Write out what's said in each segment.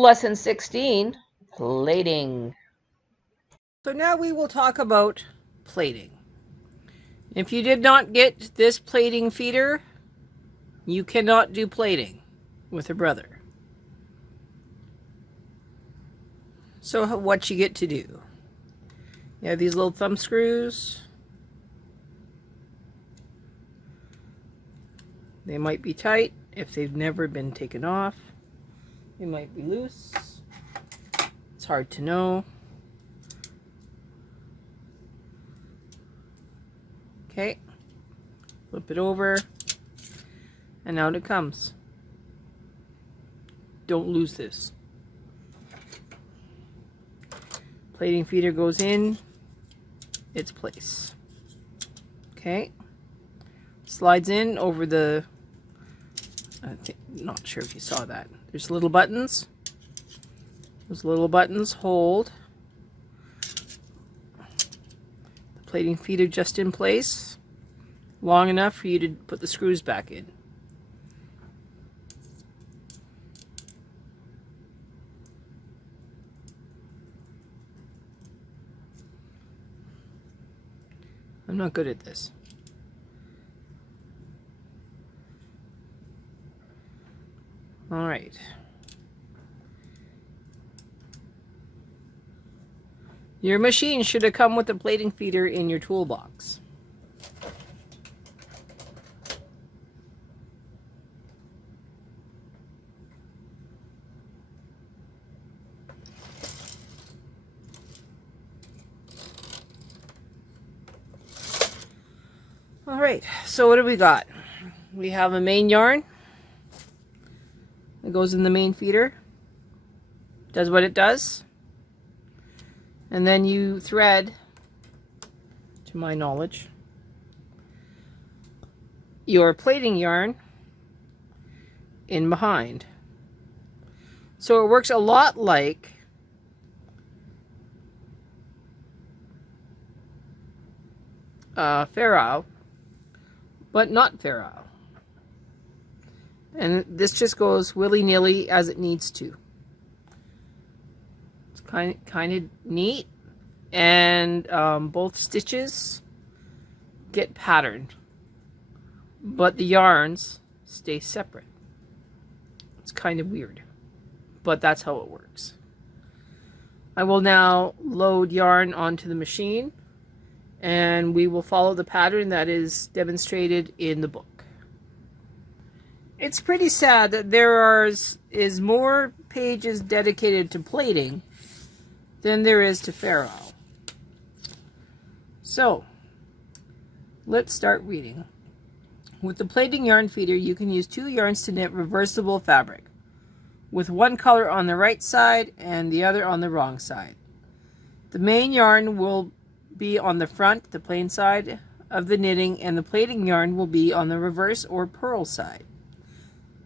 Lesson 16, Plating. So now we will talk about plating. If you did not get this plating feeder, you cannot do plating with a brother. So what you get to do? You have these little thumb screws. They might be tight if they've never been taken off. They might be loose. It's hard to know. Okay, flip it over, and out it comes. Don't lose this. Plating feeder goes in its place. Okay, slides in over the, not sure if you saw that. There's little buttons. Those little buttons hold the plating feeder just in place long enough for you to put the screws back in. I'm not good at this. All right. Your machine should have come with a plating feeder in your toolbox. All right, so what do we got? We have a main yarn that goes in the main feeder, does what it does, and then you thread, to my knowledge, your plating yarn in behind. So it works a lot like ferrule, but not ferrule. And this just goes willy-nilly as it needs to. It's kind of neat, and both stitches get patterned, but the yarns stay separate. It's kind of weird, but that's how it works. I will now load yarn onto the machine, and we will follow the pattern that is demonstrated in the book. It's pretty sad that there is more pages dedicated to plating than there is to ferrule. So, let's start reading. With the plating yarn feeder, you can use 2 yarns to knit reversible fabric, with one color on the right side and the other on the wrong side. The main yarn will be on the front, the plain side of the knitting, and the plating yarn will be on the reverse or purl side.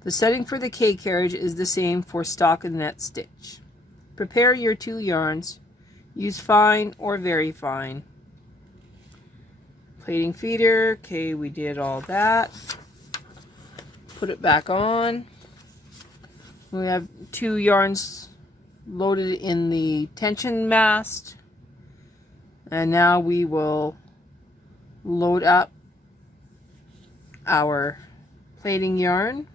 The setting for the K carriage is the same for stockinette stitch. Prepare your 2 yarns. Use fine or very fine. Plating feeder, okay, we did all that. Put it back on. We have 2 yarns loaded in the tension mast. And now we will load up our plating yarn.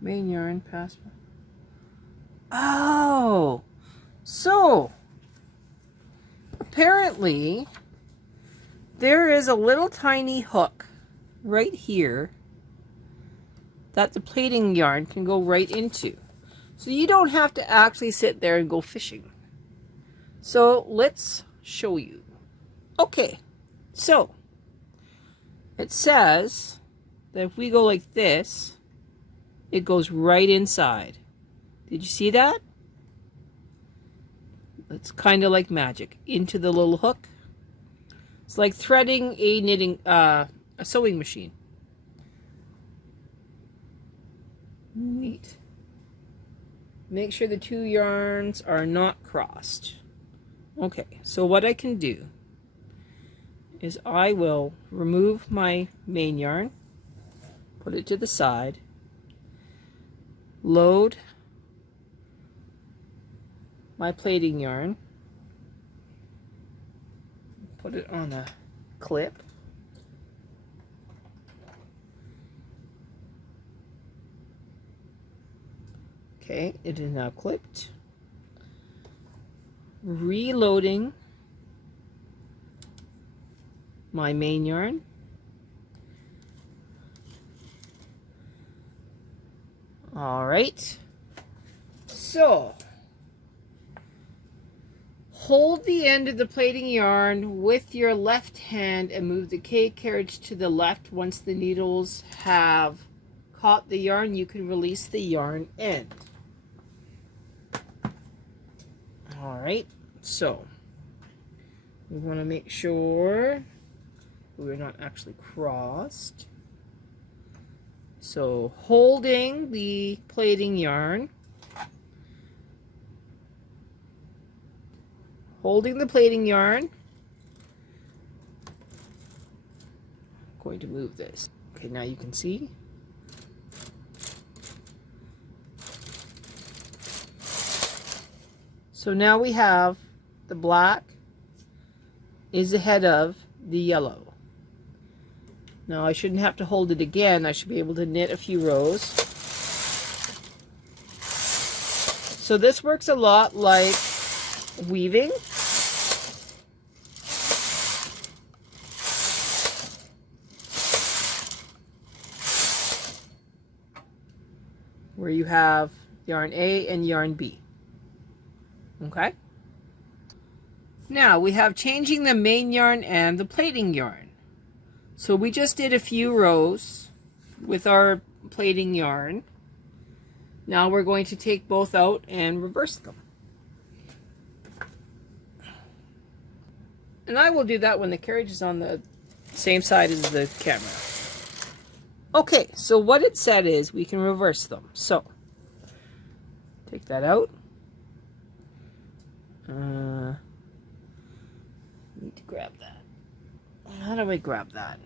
Main yarn, pass. Oh, so apparently there is a little tiny hook right here that the plating yarn can go right into. So you don't have to actually sit there and go fishing. So let's show you. Okay, so it says that if we go like this, it goes right inside. Did you see that? It's kind of like magic. Into the little hook. It's like threading a sewing machine. Neat. Make sure the 2 yarns are not crossed. Okay, so what I can do is I will remove my main yarn, put it to the side, load my plaiting yarn, put it on a clip, okay, it is now clipped, reloading my main yarn, all right, so hold the end of the plaiting yarn with your left hand and move the K carriage to the left. Once the needles have caught the yarn, you can release the yarn end. All right, so we want to make sure we're not actually crossed. So holding the plaiting yarn, I'm going to move this. Okay, now you can see. So now we have the black is ahead of the yellow. Now I shouldn't have to hold it again. I should be able to knit a few rows. So this works a lot like weaving. Where you have yarn A and yarn B. Okay? Now we have changing the main yarn and the plaiting yarn. So we just did a few rows with our plaiting yarn. Now we're going to take both out and reverse them. And I will do that when the carriage is on the same side as the camera. Okay, so what it said is we can reverse them. So, take that out. Need to grab that. How do I grab that?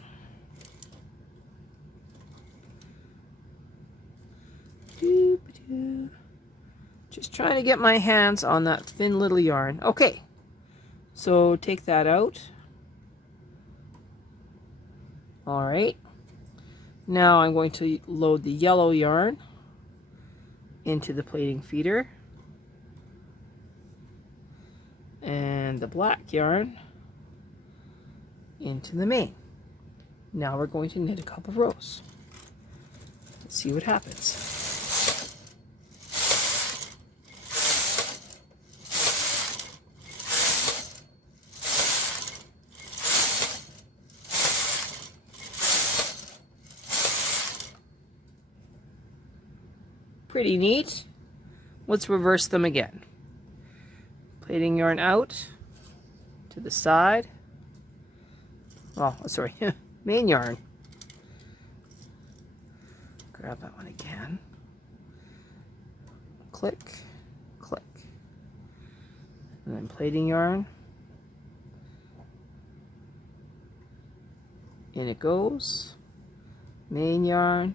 Just trying to get my hands on that thin little yarn. Okay, so take that out. All right. Now I'm going to load the yellow yarn into the plaiting feeder and the black yarn into the main. Now we're going to knit a couple rows. Let's see what happens. Pretty neat. Let's reverse them again. Plaiting yarn out to the side. Oh, sorry, main yarn. Grab that one again. Click, click. And then plaiting yarn. In it goes. Main yarn.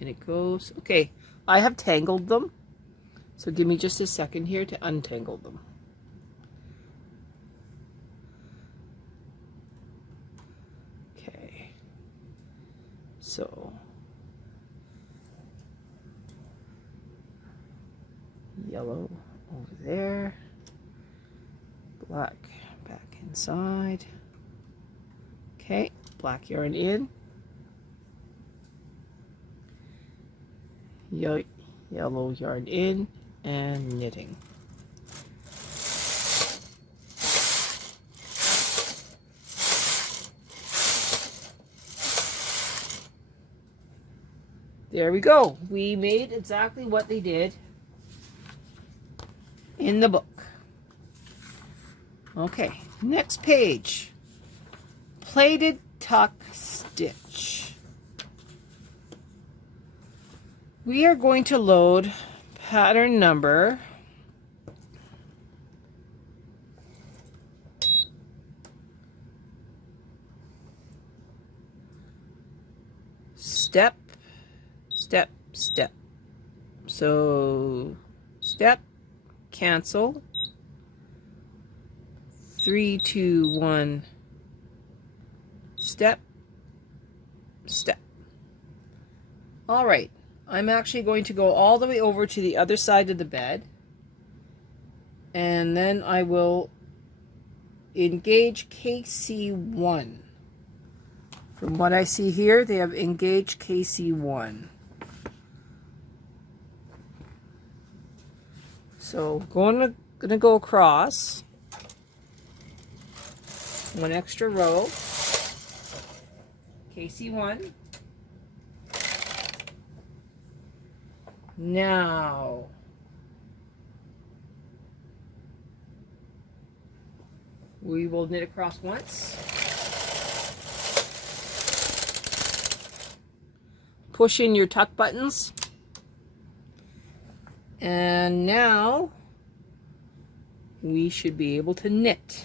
In it goes. Okay. I have tangled them, so give me just a second here to untangle them. Okay, so yellow over there, black back inside. Okay, black yarn in. Yellow yarn in and knitting. There we go. We made exactly what they did in the book. Okay, next page. Plaited tuck stitch. We are going to load pattern number step, step, step. So step, cancel, 3, 2, 1, step, step. All right, I'm actually going to go all the way over to the other side of the bed, and then I will engage KC1. From what I see here, they have engaged KC1. So gonna go across one extra row, KC1. Now we will knit across once, push in your tuck buttons, and now we should be able to knit.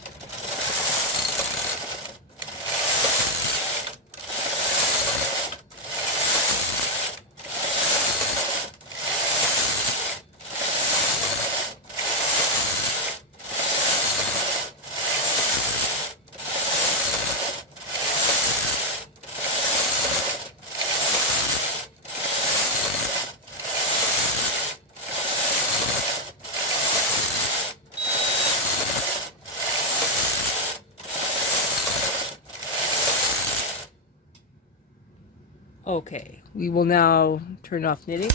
Okay, we will now turn off knitting,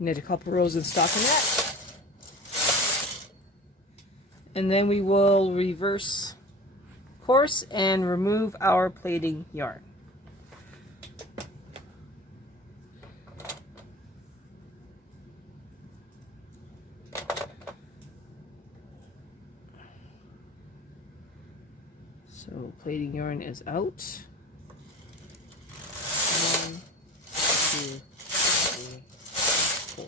knit a couple rows in stockinette, and then we will reverse course and remove our plaiting yarn. So plaiting yarn is out. 1, 2, 3, 4.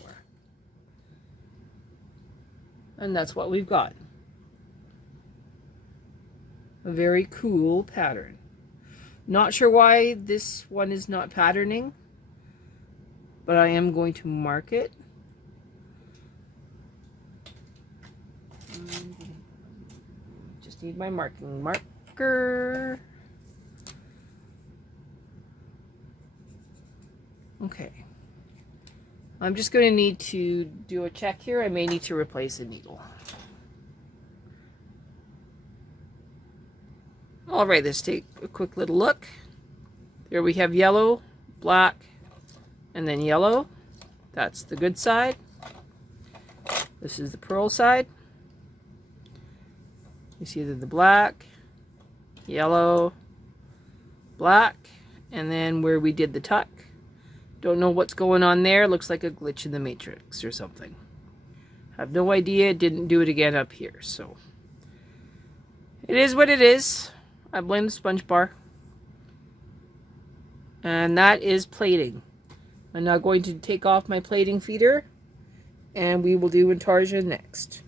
And that's what we've got. A very cool pattern. Not sure why this one is not patterning, but I am going to mark it. Just need my marking marker. Okay. I'm just going to need to do a check here. I may need to replace a needle. All right, let's take a quick little look. There we have yellow, black, and then yellow. That's the good side. This is the purl side. You see the black, yellow, black, and then where we did the tuck. Don't know what's going on there. Looks like a glitch in the matrix or something. Have no idea. Didn't do it again up here. So it is what it is. I blame the sponge bar. And that is plaiting. I'm now going to take off my plaiting feeder, and we will do intarsia next.